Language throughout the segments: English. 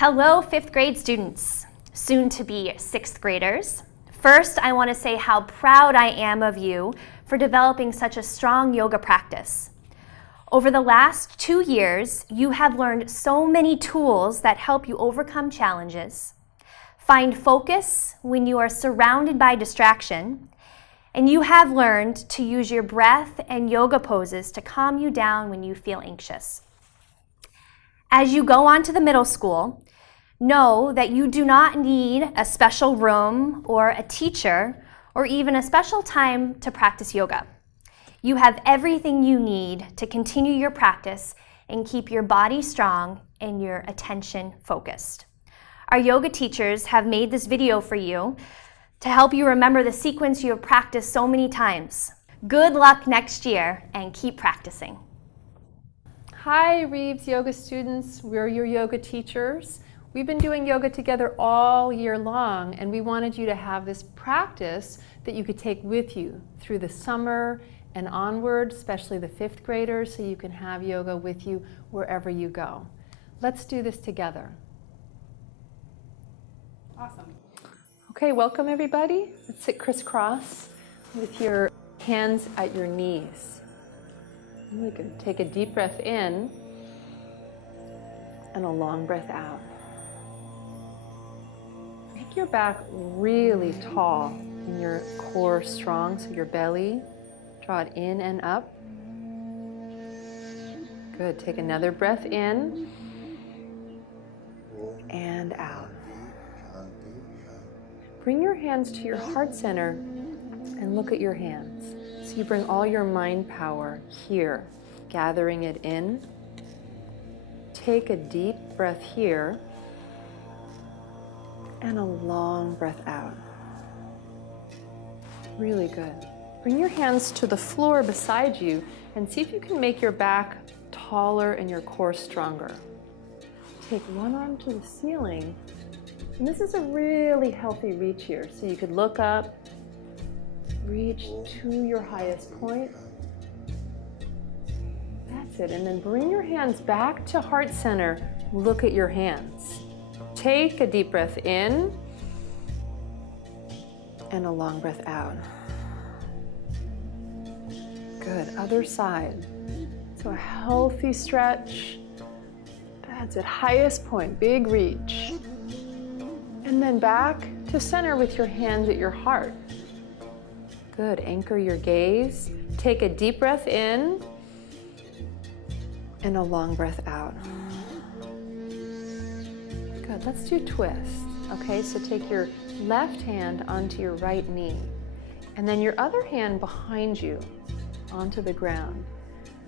Hello, fifth grade students, soon to be sixth graders. First, I want to say how proud I am of you for developing such a strong yoga practice. Over the last 2 years, you have learned so many tools that help you overcome challenges, find focus when you are surrounded by distraction, and you have learned to use your breath and yoga poses to calm you down when you feel anxious. As you go on to the middle school, know that you do not need a special room or a teacher or even a special time to practice yoga. You have everything you need to continue your practice and keep your body strong and your attention focused. Our yoga teachers have made this video for you to help you remember the sequence you have practiced so many times. Good luck next year and keep practicing. Hi, Reeves yoga students. We're your yoga teachers. We've been doing yoga together all year long, and we wanted you to have this practice that you could take with you through the summer and onward, especially the fifth graders, so you can have yoga with you wherever you go. Let's do this together. Awesome. Okay, welcome everybody. Let's sit crisscross with your hands at your knees. Really good. Take a deep breath in and a long breath out. Make your back really tall and your core strong, so your belly, draw it in and up. Good. Take another breath in and out. Bring your hands to your heart center and look at your hands. So you bring all your mind power here, gathering it in. Take a deep breath here and a long breath out. Really good. Bring your hands to the floor beside you and see if you can make your back taller and your core stronger. Take one arm to the ceiling, and this is a really healthy reach here. So you could look up, reach to your highest point. That's it. And then bring your hands back to heart center. Look at your hands. Take a deep breath in and a long breath out. Good. Other side. So a healthy stretch. That's it. Highest point. Big reach. And then back to center with your hands at your heart. Good. Anchor your gaze. Take a deep breath in and a long breath out. Good. Let's do twist. Okay, so take your left hand onto your right knee and then your other hand behind you onto the ground.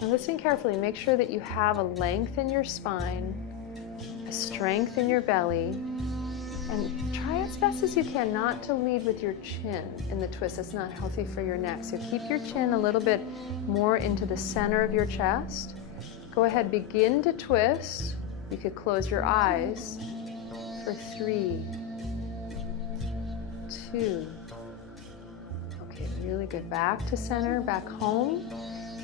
Now listen carefully. Make sure that you have a length in your spine, a strength in your belly, and try as best as you can not to lead with your chin in the twist. It's not healthy for your neck. So keep your chin a little bit more into the center of your chest. Go ahead, begin to twist. You could close your eyes for 3, 2. Okay, really good. Back to center, back home.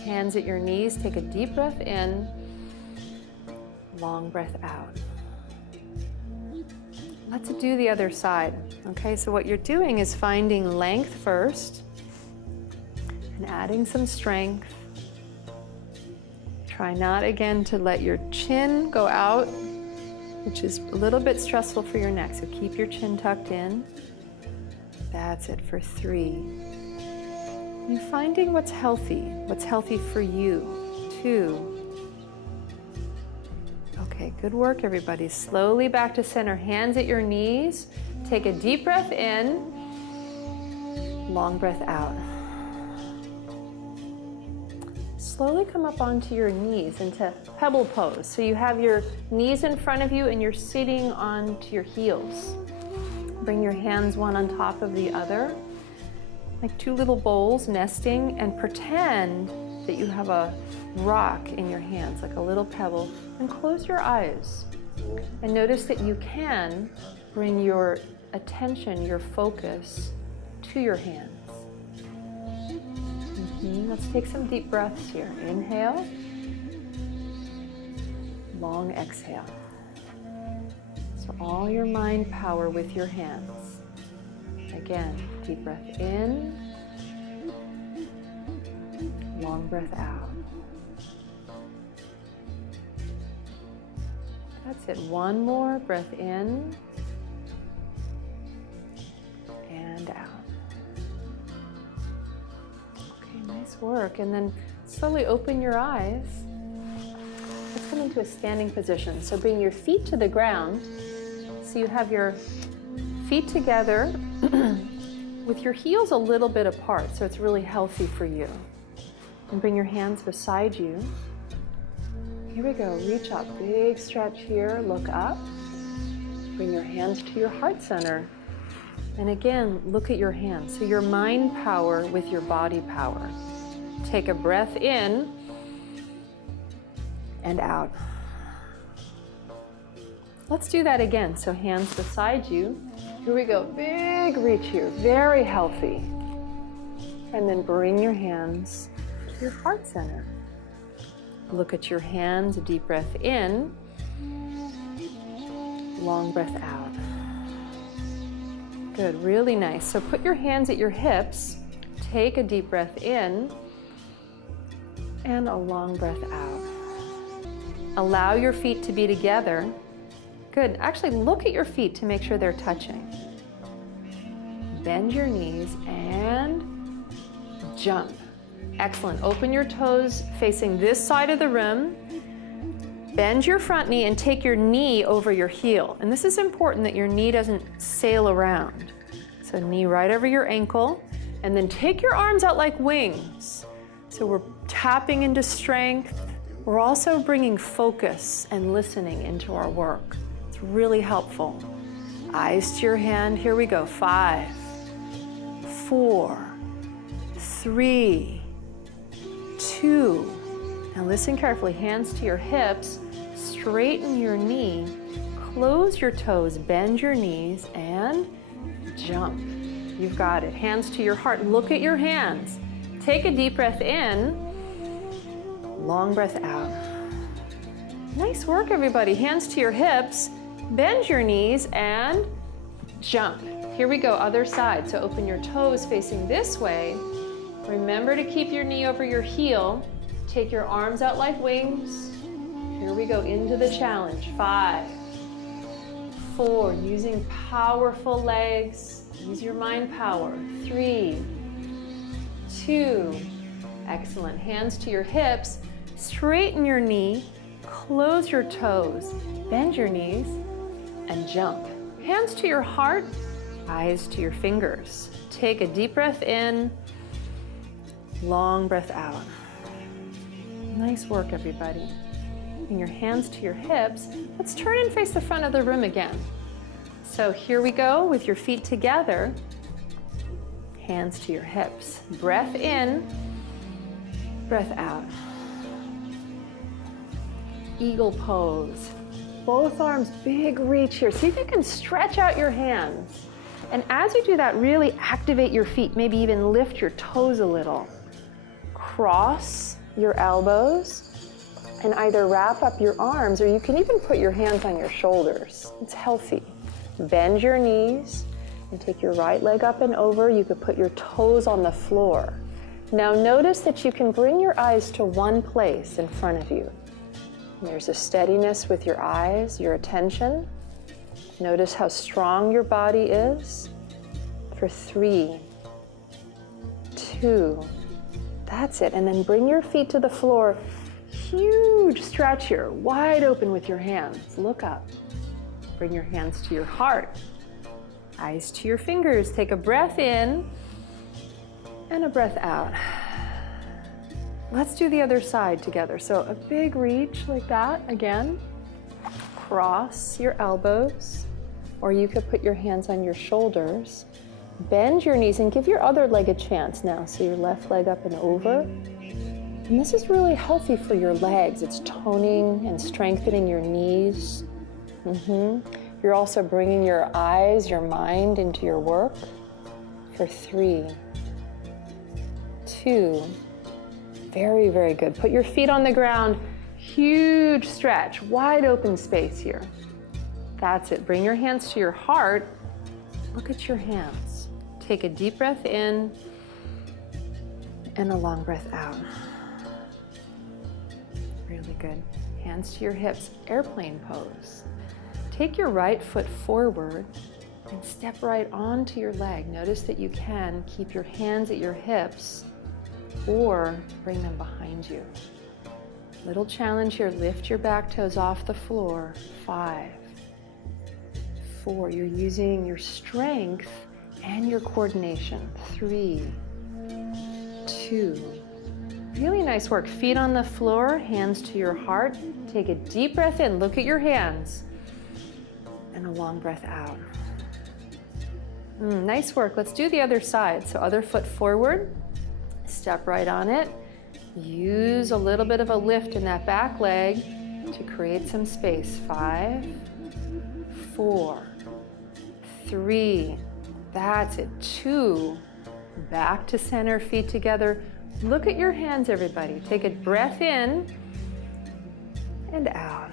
Hands at your knees. Take a deep breath in, long breath out. Let's do the other side. Okay, so what you're doing is finding length first and adding some strength. Try not again to let your chin go out, which is a little bit stressful for your neck. So keep your chin tucked in. That's it for 3. And finding what's healthy for you. 2. Okay, good work, everybody. Slowly back to center, hands at your knees. Take a deep breath in, long breath out. Slowly come up onto your knees into pebble pose. So you have your knees in front of you and you're sitting onto your heels. Bring your hands one on top of the other, like 2 little bowls nesting, and pretend that you have a rock in your hands, like a little pebble, and close your eyes. And notice that you can bring your attention, your focus, to your hands. Let's take some deep breaths here. Inhale, long exhale. all your mind power with your hands. Again, deep breath in, long breath out. That's it. One more breath in and out. Okay, nice work. And then slowly open your eyes. Let's come into a standing position. So bring your feet to the ground. So you have your feet together with your heels a little bit apart, so it's really healthy for you. And bring your hands beside you. Here we go. Reach up. Big stretch here. Look up. Bring your hands to your heart center. And again, look at your hands. So your mind power with your body power. Take a breath in and out. Let's do that again. So hands beside you. Here we go. Big reach here. Very healthy. And then bring your hands to your heart center. Look at your hands. A deep breath in. Long breath out. Good. Really nice. So put your hands at your hips. Take a deep breath in. And a long breath out. Allow your feet to be together. Good. Actually, look at your feet to make sure they're touching. Bend your knees and jump. Excellent. Open your toes facing this side of the room. Bend your front knee and take your knee over your heel. And this is important that your knee doesn't sail around. So knee right over your ankle. And then take your arms out like wings. So we're tapping into strength. We're also bringing focus and listening into our work. It's really helpful. Eyes to your hand. Here we go. 5, 4, 3, 2. Now listen carefully. Hands to your hips. Straighten your knee. Close your toes. Bend your knees and jump. You've got it. Hands to your heart. Look at your hands. Take a deep breath in. Long breath out. Nice work, everybody. Hands to your hips. Bend your knees and jump. Here we go, other side. So open your toes facing this way. Remember to keep your knee over your heel. Take your arms out like wings. Here we go, into the challenge. 5, 4, using powerful legs. Use your mind power. 3, 2, excellent. Hands to your hips. Straighten your knee. Close your toes. Bend your knees and jump. Hands to your heart. Eyes to your fingers. Take a deep breath in. Long breath out. Nice work, everybody. Bring your hands to your hips. Let's turn and face the front of the room again. So here we go with your feet together. Hands to your hips. Breath in, breath out. Eagle pose. Both arms, big reach here. See if you can stretch out your hands. And as you do that, really activate your feet. Maybe even lift your toes a little. Cross your elbows and either wrap up your arms or you can even put your hands on your shoulders. It's healthy. Bend your knees and take your right leg up and over. You could put your toes on the floor. Now notice that you can bring your eyes to one place in front of you. There's a steadiness with your eyes, your attention. Notice how strong your body is. For 3, 2, that's it. And then bring your feet to the floor. Huge stretch here, wide open with your hands. Look up. Bring your hands to your heart. Eyes to your fingers. Take a breath in and a breath out. Let's do the other side together. So a big reach like that again. Cross your elbows, or you could put your hands on your shoulders. Bend your knees and give your other leg a chance now. So your left leg up and over. And this is really healthy for your legs. It's toning and strengthening your knees. You're also bringing your eyes, your mind into your work. For 3, 2, very, very good. Put your feet on the ground. Huge stretch, wide open space here. That's it. Bring your hands to your heart. Look at your hands. Take a deep breath in and a long breath out. Really good. Hands to your hips, airplane pose. Take your right foot forward and step right onto your leg. Notice that you can keep your hands at your hips or bring them behind you. Little challenge here, lift your back toes off the floor. 5, 4, you're using your strength and your coordination. 3, 2, really nice work. Feet on the floor, hands to your heart. Take a deep breath in, look at your hands, and a long breath out. Nice work. Let's do the other side. So other foot forward, step right on it. Use a little bit of a lift in that back leg to create some space. 5, 4, 3, that's it. 2, back to center, feet together. Look at your hands, everybody. Take a breath in and out.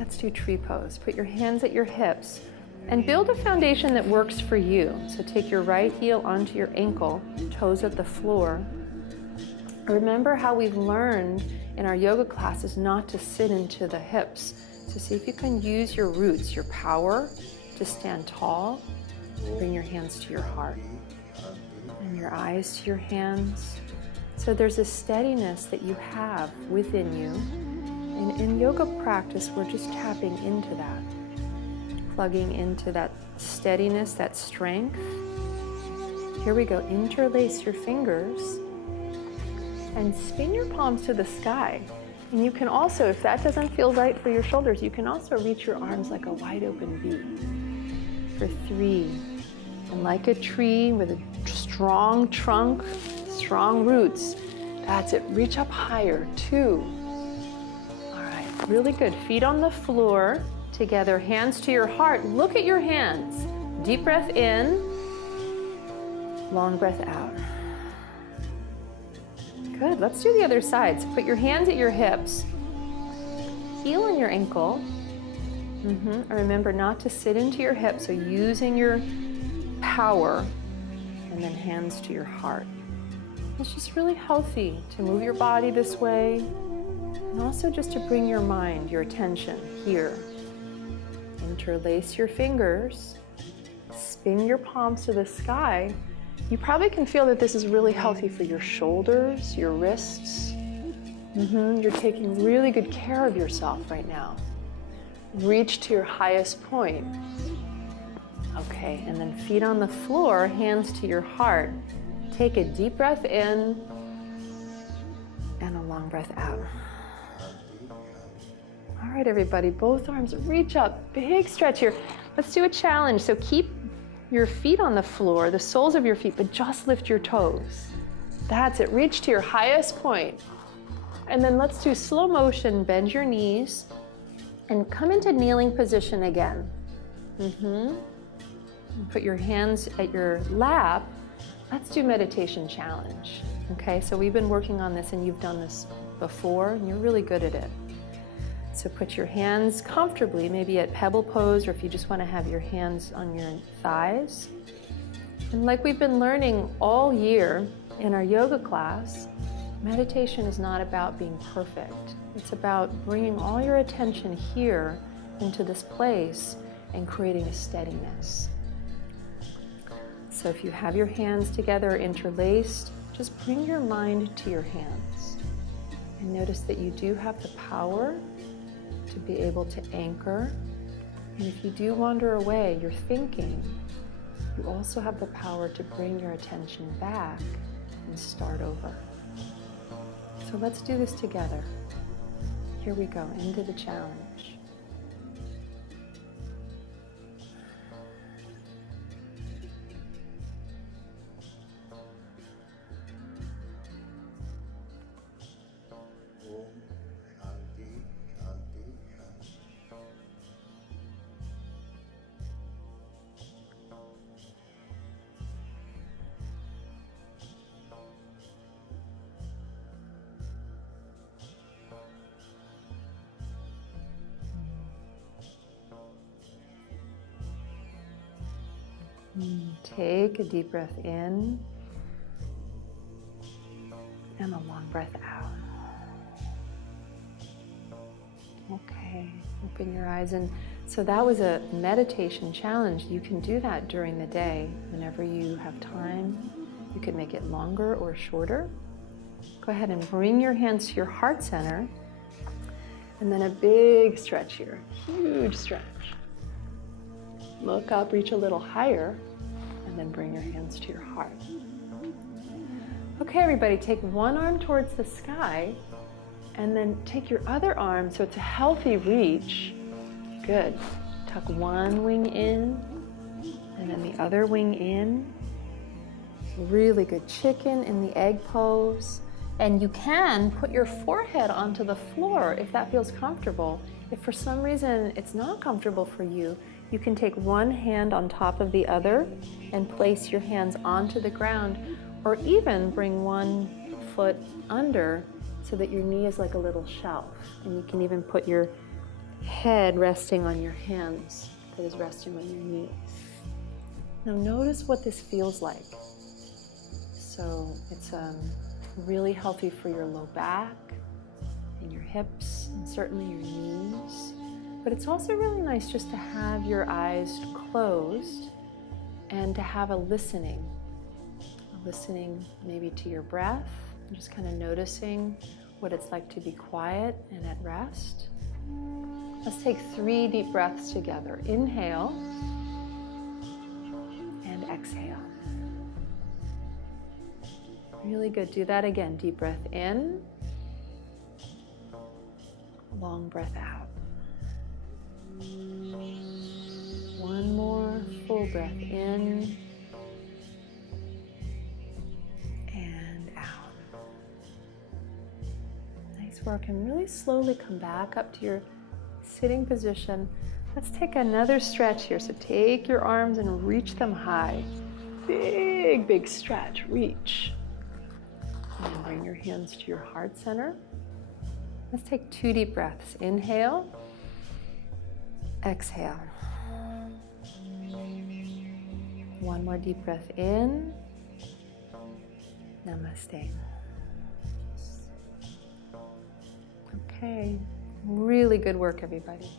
Let's do tree pose. Put your hands at your hips and build a foundation that works for you. So take your right heel onto your ankle, toes at the floor. Remember how we've learned in our yoga classes not to sit into the hips. So see if you can use your roots, your power to stand tall. Bring your hands to your heart and your eyes to your hands. So there's a steadiness that you have within you. And in yoga practice, we're just tapping into that, plugging into that steadiness, that strength. Here we go. Interlace your fingers and spin your palms to the sky. And you can also, if that doesn't feel right for your shoulders, you can also reach your arms like a wide open V. For 3, and like a tree with a strong trunk, strong roots, that's it. Reach up higher. 2. All right, really good. Feet on the floor together, hands to your heart. Look at your hands. Deep breath in, long breath out. Good, let's do the other side. So put your hands at your hips, heel on your ankle. And remember not to sit into your hips, so using your power, and then hands to your heart. It's just really healthy to move your body this way, and also just to bring your mind, your attention here. Interlace your fingers, spin your palms to the sky. You probably can feel that this is really healthy for your shoulders, your wrists. You're taking really good care of yourself right now. Reach to your highest point. Okay, and then feet on the floor, hands to your heart. Take a deep breath in and a long breath out. All right, everybody, both arms reach up, big stretch here. Let's do a challenge. So keep your feet on the floor, the soles of your feet, but just lift your toes. That's it, reach to your highest point. And then let's do slow motion, bend your knees and come into kneeling position again. Put your hands at your lap. Let's do meditation challenge. Okay, so we've been working on this and you've done this before and you're really good at it. So put your hands comfortably, maybe at pebble pose, or if you just want to have your hands on your thighs. And like we've been learning all year in our yoga class, meditation is not about being perfect. It's about bringing all your attention here into this place and creating a steadiness. So if you have your hands together interlaced, just bring your mind to your hands and notice that you do have the power to be able to anchor. And if you do wander away, you're thinking, you also have the power to bring your attention back and start over. So let's do this together. Here we go, into the challenge. Take a deep breath in and a long breath out. Okay, open your eyes. And so that was a meditation challenge. You can do that during the day whenever you have time. You can make it longer or shorter. Go ahead and bring your hands to your heart center. And then a big stretch here, huge stretch. Look up, reach a little higher, and then bring your hands to your heart. Okay, everybody, take one arm towards the sky, and then take your other arm so it's a healthy reach. Good. Tuck one wing in, and then the other wing in. Really good. Chicken in the egg pose. And you can put your forehead onto the floor if that feels comfortable. If for some reason it's not comfortable for you, you can take one hand on top of the other and place your hands onto the ground, or even bring one foot under so that your knee is like a little shelf. And you can even put your head resting on your hands that is resting on your knees. Now notice what this feels like. So it's really healthy for your low back and your hips and certainly your knees. But it's also really nice just to have your eyes closed and to have a listening maybe to your breath, and just kind of noticing what it's like to be quiet and at rest. Let's take 3 deep breaths together. Inhale and exhale. Really good. Do that again. Deep breath in, long breath out. One more full breath in and out. Nice work. And really slowly come back up to your sitting position. Let's take another stretch here. So take your arms and reach them high. Big, big stretch. Reach. And bring your hands to your heart center. Let's take 2 deep breaths. Inhale, exhale. One more deep breath in. Namaste. Okay, really good work, everybody.